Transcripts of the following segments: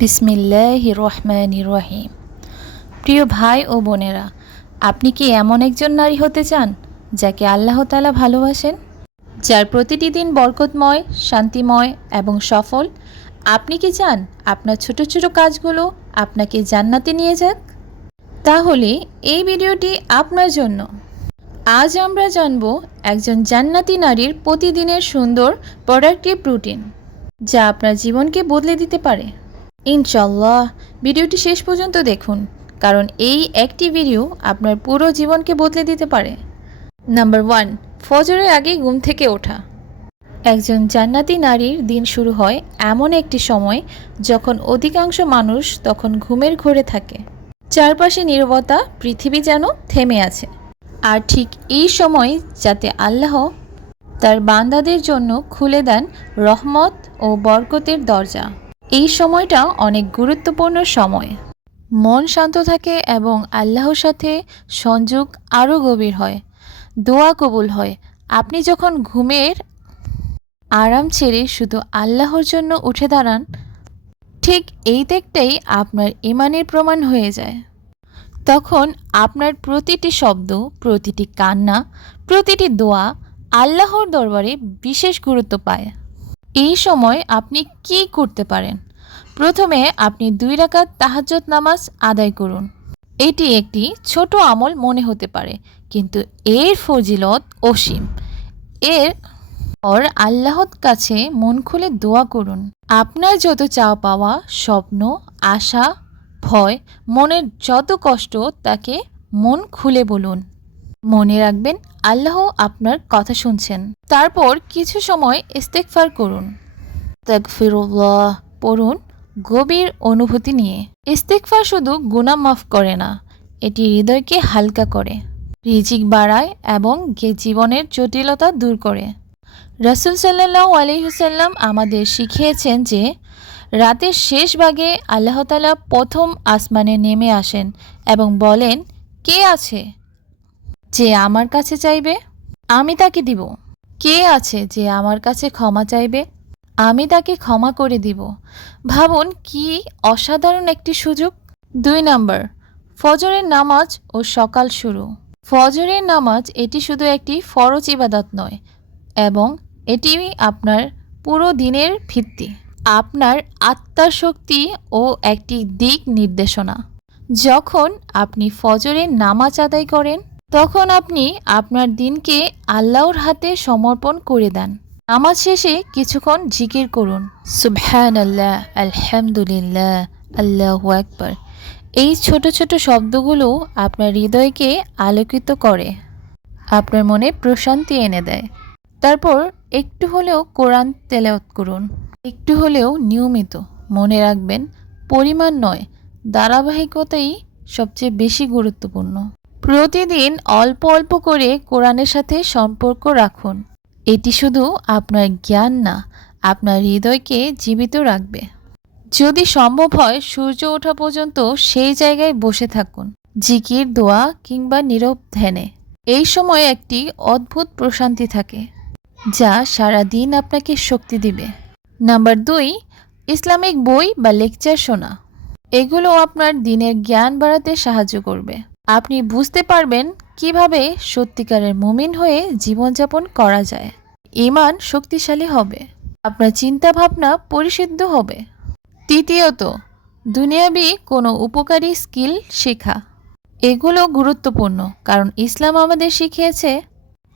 বিসমিল্লাহির রহমানির রহিম। প্রিয় ভাই ও বোনেরা, আপনি কি এমন একজন নারী হতে চান যাকে আল্লাহ তাআলা ভালোবাসেন, যার প্রতিটি দিন বরকতময়, শান্তিময় এবং সফল? আপনি কি চান আপনার ছোট ছোট কাজগুলো আপনাকে জান্নাতে নিয়ে যাক? তাহলে এই ভিডিওটি আপনার জন্য। আজ আমরা জানব একজন জান্নাতি নারীর প্রতিদিনের সুন্দর প্রোডাক্টিভ রুটিন, যা আপনার জীবনকে বদলে দিতে পারে। ইনশাল্লাহ ভিডিওটি শেষ পর্যন্ত দেখুন, কারণ এই একটি ভিডিও আপনার পুরো জীবনকে বদলে দিতে পারে। নাম্বার 1, ফজরের আগে ঘুম থেকে ওঠা। একজন জান্নাতি নারীর দিন শুরু হয় এমন একটি সময় যখন অধিকাংশ মানুষ তখন ঘুমের ঘোরে থাকে। চারপাশে নীরবতা, পৃথিবী যেন থেমে আছে। আর ঠিক এই সময় যাতে আল্লাহ তার বান্দাদের জন্য খুলে দেন রহমত ও বরকতের দরজা। এই সময়টা অনেক গুরুত্বপূর্ণ সময়। মন শান্ত থাকে এবং আল্লাহর সাথে সংযোগ আরও গভীর হয়। দোয়া কবুল হয়। আপনি যখন ঘুমের আরাম ছেড়ে শুধু আল্লাহর জন্য উঠে দাঁড়ান, ঠিক এই দিকটাই আপনার ঈমানের প্রমাণ হয়ে যায়। তখন আপনার প্রতিটি শব্দ, প্রতিটি কান্না, প্রতিটি দোয়া আল্লাহর দরবারে বিশেষ গুরুত্ব পায়। এই সময় আপনি কি করতে পারেন? প্রথমে আপনি 2 রাকাত তাহাজ্জুদ নামাজ আদায় করুন। এটি একটি ছোট আমল মনে হতে পারে, কিন্তু এর ফজিলত অসীম। এর পর আল্লাহর কাছে মন খুলে দোয়া করুন। আপনার যত চাওয়া পাওয়া, স্বপ্ন, আশা, ভয়, মনের যত কষ্ট, তাকে মন খুলে বলুন। মনে রাখবেন আল্লাহ আপনার কথা শুনছেন। তারপর কিছু সময় ইস্তেগফার করুন। তাগফিরুল্লাহ পড়ুন গভীর অনুভূতি নিয়ে। ইস্তেগফার শুধু গুনাহ মাফ করে না, এটি হৃদয়কে হালকা করে, রিজিক বাড়ায় এবং জীবনের জটিলতা দূর করে। রাসূল সাল্লাল্লাহু আলাইহি ওয়াসাল্লাম আমাদের শিখিয়েছেন যে রাতের শেষ ভাগে আল্লাহ তাআলা প্রথম আসমানে নেমে আসেন এবং বলেন, কে আছে যে আমার কাছে চাইবে, আমি তাকে দিব। কে আছে যে আমার কাছে ক্ষমা চাইবে, আমি তাকে ক্ষমা করে দিব। ভাবুন কি অসাধারণ একটি সুযোগ। 2 নাম্বার, ফজরের নামাজ ও সকাল শুরু। ফজরের নামাজ এটি শুধু একটি ফরজ ইবাদত নয়, এবং এটি আপনার পুরো দিনের ভিত্তি, আপনার আত্মার শক্তি ও একটি দিক নির্দেশনা। যখন আপনি ফজরের নামাজ আদায় করেন, তখন আপনি আপনার দিনকে আল্লাহর হাতে সমর্পণ করে দেন। নামাজ শেষে কিছুক্ষণ জিকির করুন, সুবহানাল্লাহ, আলহামদুলিল্লাহ, আল্লাহু আকবার। এই ছোট ছোট শব্দগুলো আপনার হৃদয়কে আলোকিত করে, আপনার মনে প্রশান্তি এনে দেয়। তারপর একটু হলেও কোরআন তেলাওয়াত করুন, একটু হলেও নিয়মিত। মনে রাখবেন পরিমাণ নয়, ধারাবাহিকতাই সবচেয়ে বেশি গুরুত্বপূর্ণ। প্রতিদিন অল্প অল্প করে কোরআনের সাথে সম্পর্ক রাখুন। এটি শুধু আপনার জ্ঞান না, আপনার হৃদয়কে জীবিত রাখবে। যদি সম্ভব হয় সূর্য ওঠা পর্যন্ত সেই জায়গায় বসে থাকুন, জিকির, দোয়া কিংবা নীরব ধ্যানে। এই সময় একটি অদ্ভুত প্রশান্তি থাকে, যা সারা দিন আপনাকে শক্তি দিবে। নাম্বার 2, ইসলামিক বই বা লেকচার শোনা। এগুলো আপনার দিনের জ্ঞান বাড়াতে সাহায্য করবে। আপনি বুঝতে পারবেন কিভাবে সত্যিকারের মুমিন হয়ে জীবনযাপন করা যায়। ঈমান শক্তিশালী হবে, আপনার চিন্তা ভাবনা পরিশুদ্ধ হবে। তৃতীয়ত, দুনিয়াবি কোনো উপকারী স্কিল শেখা। এগুলো গুরুত্বপূর্ণ, কারণ ইসলাম আমাদের শিখিয়েছে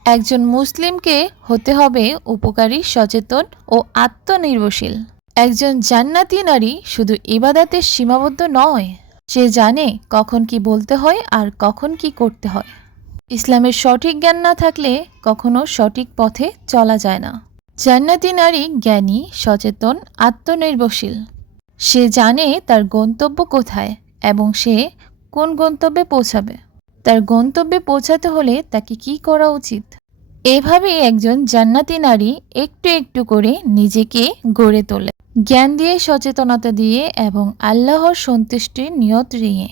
একজন মুসলিমকে হতে হবে উপকারী, সচেতন ও আত্মনির্ভরশীল। একজন জান্নাতি নারী শুধু ইবাদতে সীমাবদ্ধ নয়, সে জানে কখন কি বলতে হয় আর কখন কি করতে হয়। ইসলামের সঠিক জ্ঞান না থাকলে কখনো সঠিক পথে চলা যায় না। জান্নাতি নারী জ্ঞানী, সচেতন, আত্মনির্ভরশীল। সে জানে তার গন্তব্য কোথায় এবং সে কোন গন্তব্যে পৌঁছাবে। তার গন্তব্যে পৌঁছাতে হলে তাকে কি করা উচিত। এভাবেই একজন জান্নাতি নারী একটু একটু করে নিজেকে গড়ে তোলে, জ্ঞান দিয়ে, সচেতনতা দিয়ে এবং আল্লাহর সন্তুষ্টির নিয়ত নিয়ে।